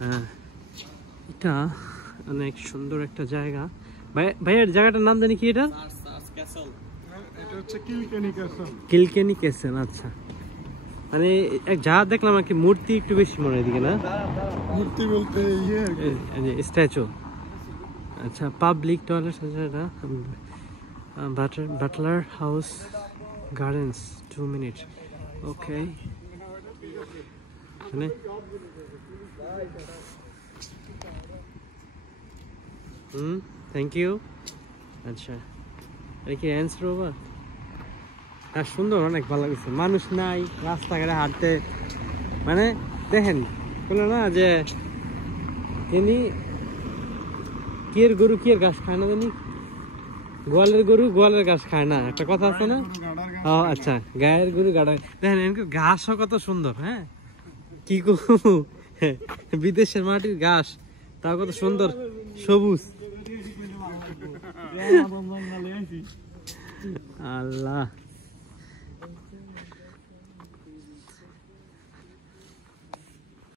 হ্যাঁ, এটা অনেক সুন্দর একটা জায়গা। ভাইয়ের জায়গাটার নাম জানি কি? এটা হচ্ছে কিলকেনি ক্যাসল। কিলকেনি ক্যাসল। আচ্ছা, মানে যা দেখলাম আর কি, মূর্তি একটু বেশি মনে হয় এদিকে, না? মূর্তি বলতে স্ট্যাচু। আচ্ছা, পাবলিক টয়লেট এটা বাটলার হাউস গার্ডেন্স 2 মিনিট। ওকে, মানে থ্যাংক ইউ। আচ্ছা, এটা কি অ্যান্সার ওভার? হ্যাঁ, সুন্দর, অনেক ভালো লাগছে। মানুষ নাই, রাস্তাঘাটে হাঁটতে, মানে দেখেন বললো না যে তিনি কিয়ের গরু কিয়ের ঘাস খায় না জানি, গোয়ালের গরু গোয়ালের ঘাস খায় না, একটা কথা আছে না? ও আচ্ছা, গায়ের গরু গাড়া। দেখেন ঘাসও কত সুন্দর। হ্যাঁ, কি বিদেশের মাটির ঘাস, তাও কত সুন্দর সবুজ। আল্লাহ।